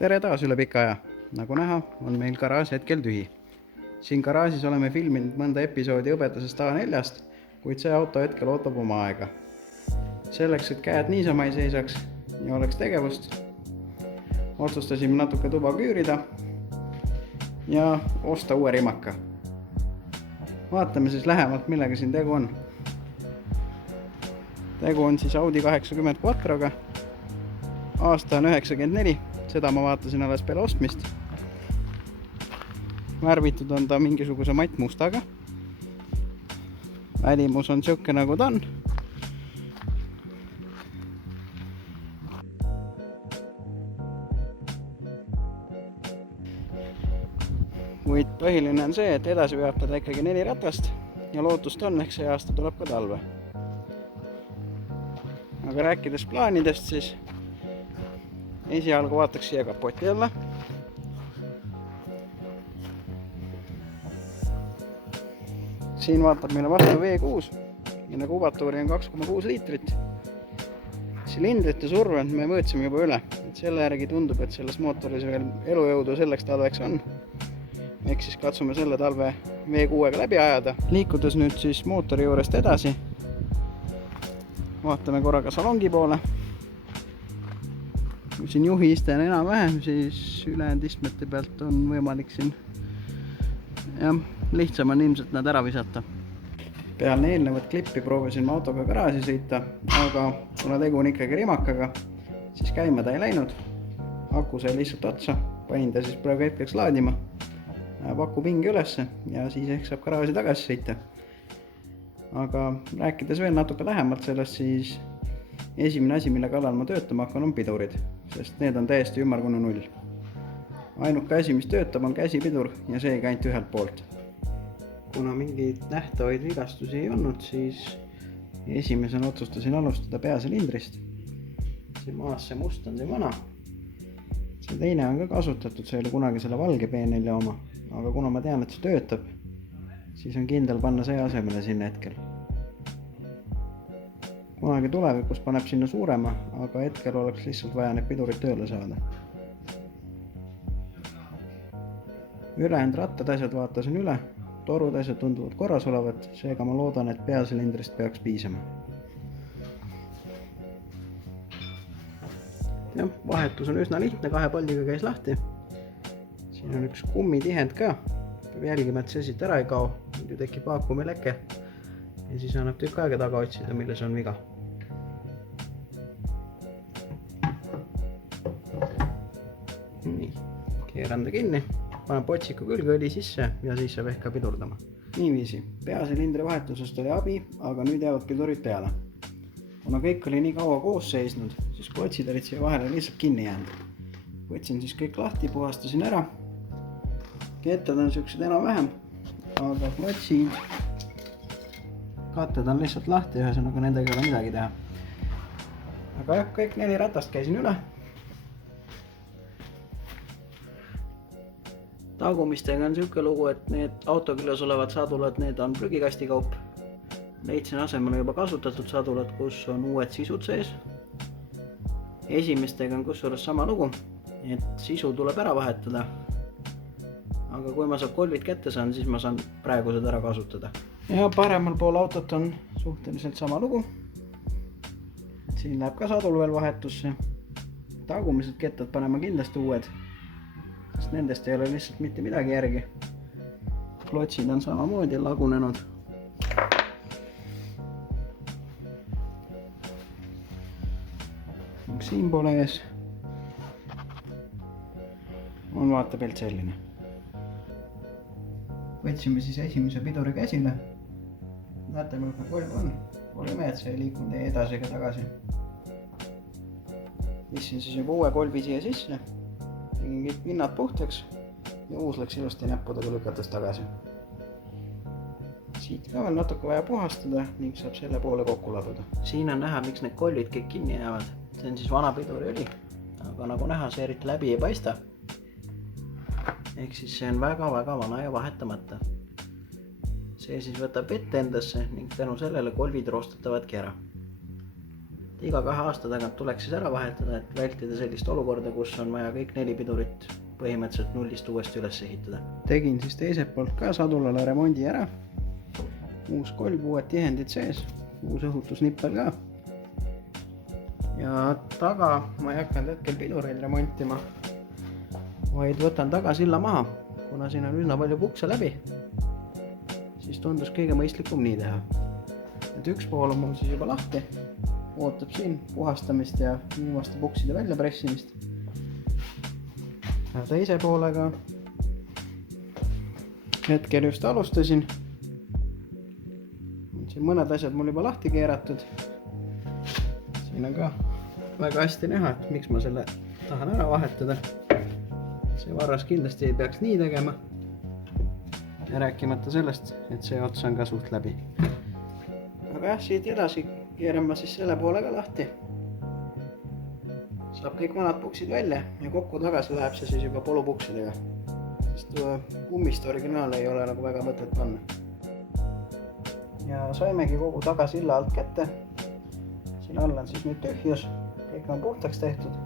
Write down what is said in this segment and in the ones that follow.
Tere taas üle pika aja. Nagu näha, on meil garaaž hetkel tühi. Siin garaažis oleme filminud mõnda episoodi Hõbedasest A4-st, kuid see auto hetkel ootab oma aega. Selleks, et käed niisama ei seisaks ja oleks tegevust, otsustasime natuke tuba küürida ja osta uue rimaka. Vaatame siis lähemalt, millega siin tegu on. Tegu on siis Audi 80 Quattroga. Aasta on 94, seda ma vaatasin alles peale ostmist. Värvitud on ta mingisuguse mattmustaga. Välimus on siuke nagu ta on. Kuid põhiline on see, et edasi veab teda ikkagi 4 ratast ja lootust on, ehk see aasta tuleb ka talve. Aga rääkides plaanidest, siis esialgu vaataks siia kapoti alla. Siin vaatab meile vastu V6, mille kubatuuri on 2,6 liitrit. Silindrite surve me mõõtsime juba üle, et selle järgi tundub, et selles mootoris veel elujõudu selleks talveks on. Ehk siis katsume selle talve V6-ga läbi ajada. Liikudes nüüd siis mootori juurest edasi, vaatame korraga salongi poole. Kui siin juhi iste on enam-vähem, siis ülejäänud istmete pealt on võimalik siin lihtsam on ilmselt nad ära visata. Peale eelnevat klippi proovisin ma autoga garaaži sõita, aga kuna tegu on ikkagi rimakaga, siis käima ta ei läinud. Aku sai lihtsalt otsa, panin ta siis praegu hetkeks laadima, paku pingi ülesse ja siis ehk saab garaaži tagasi sõita. Aga rääkides veel natuke lähemalt sellest, siis esimene asi, mille kallal ma töötama hakkan, on pidurid, sest need on täiesti ümmargune 0. Ainuke asi, mis töötab, on käsipidur ja see ei ainult ühelt poolt. Kuna mingeid nähtavaid vigastusi ei olnud, siis esimesena otsustasin alustada peasilindrist. See maas, see must on see vana. See teine on ka kasutatud, see oli kunagi selle valge B4 oma, aga kuna ma tean, et see töötab, siis on kindel panna see asemele sinna hetkel. Kunagi tulevikus paneb sinna suurema, aga hetkel oleks lihtsalt vaja need pidurid tööle saada. Ülejäänud rattad asjad vaatasin üle, torud asjad tunduvad korras olevat, seega ma loodan, et peasilindrist peaks piisama. Ja, vahetus on üsna lihtne, 2 palliga käis lahti. Siin on üks kummitihend ka. Peab jälgima, et see siit ära ei kao, nüüd tekib vaakumileke ja siis annab tükk aega taga otsida, milles on viga. Nii, keeran ta kinni, panen potsiku külge õli sisse ja siis saab ehk ka pidurdama. Niiviisi, peasilindri vahetusest oli abi, aga nüüd jäävad pidurid peale. Kuna kõik oli nii kaua koos seisnud, siis klotsid olid siia vahele lihtsalt kinni jäänud. Võtsin siis kõik lahti, puhastasin ära. Kettad on siuksed enam-vähem, aga klotsid, katted on lihtsalt lahti, ühesõnaga nendega ei ole midagi teha. Aga jah, kõik 4 ratast käisin üle. Tagumistega on siuke lugu, et need auto küljes olevad sadulad, need on prügikastikaup. Leidsin asemele juba kasutatud sadulad, kus on uued sisud sees. Esimestega on kusjuures sama lugu, et sisu tuleb ära vahetada. Aga kui ma saab kolvid kätte saan, siis ma saan praegu seda ära kasutada. Ja paremal pool autot on suhteliselt sama lugu. Siin läheb ka sadul veel vahetusse. Tagumised kettad panema kindlasti uued, sest nendest ei ole lihtsalt mitte midagi järgi. Klotsid on samamoodi lagunenud. Siin poole ees on vaatepilt selline. Võtsime siis esimese piduri käsile. Näete, milline kolv on. Pole ime, et see ei liikunud ei edasi ega tagasi. Vissin siis juba uue kolvi siia sisse. Tegin kõik pinnad puhtaks ja uus läks ilusti näppudega lükates tagasi. Siit ka veel natuke vaja puhastada ning saab selle poole kokku laduda. Siin on näha, miks need kolvid kõik kinni jäävad. See on siis vana piduri õli, aga nagu näha, see eriti läbi ei paista. Ehk siis see on väga-väga vana ja vahetamata. See siis võtab vett endasse ning tänu sellele kolvid roostatavadki ära. iga 2 aasta tagant tuleks siis ära vahetada, et vältida sellist olukorda, kus on vaja kõik 4 pidurit põhimõtteliselt nullist uuesti üles ehitada. Tegin siis teiselt poolt ka sadulale remondi ära. Uus kolb, uued tihendid sees, uus õhutusnippel ka. Ja taga ma ei hakanud hetkel pidureid remontima, vaid võtan tagasilla maha. Kuna siin on üsna palju pukse läbi, siis tundus kõige mõistlikum nii teha. Et üks pool on mul siis juba lahti, ootab siin puhastamist ja viimaste pukside välja pressimist. Ja teise poolega hetkel just alustasin. Siin mõned asjad mul juba lahti keeratud. Siin on ka väga hästi näha, et miks ma selle tahan ära vahetada. See varras kindlasti ei peaks nii tegema. Ja rääkimata sellest, et see ots on ka suht läbi. Aga jah, siit edasi keeran ma siis selle poole ka lahti. Saab kõik vanad puksid välja ja kokku tagasi läheb see siis juba polupuksidega. Sest kummist originaal ei ole nagu väga mõtet panna. Ja saimegi kogu tagasilla alt kätte. Siin all on siis nüüd tühjus, kõik on puhtaks tehtud.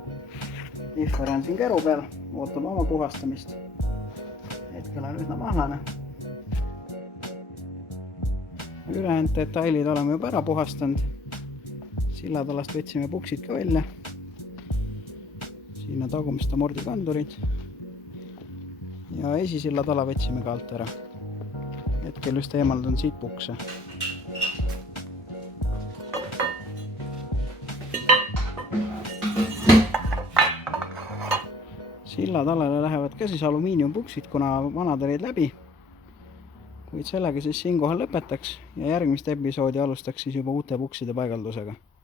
Lihver on siin käru peal, ootab oma puhastamist. Hetkel on üsna mahlane. Ülejäänud detailid oleme juba ära puhastanud. Sillatalast võtsime puksid ka välja. Siin on tagumiste mordikandurid. Ja esisillatala võtsime ka alt ära. Hetkel just eemaldan siit pukse. Sillatalale lähevad ka siis alumiiniumpuksid, kuna vanad olid läbi. Kuid sellega siis siinkohal lõpetaks ja järgmist episoodi alustaks siis juba uute pukside paigaldusega.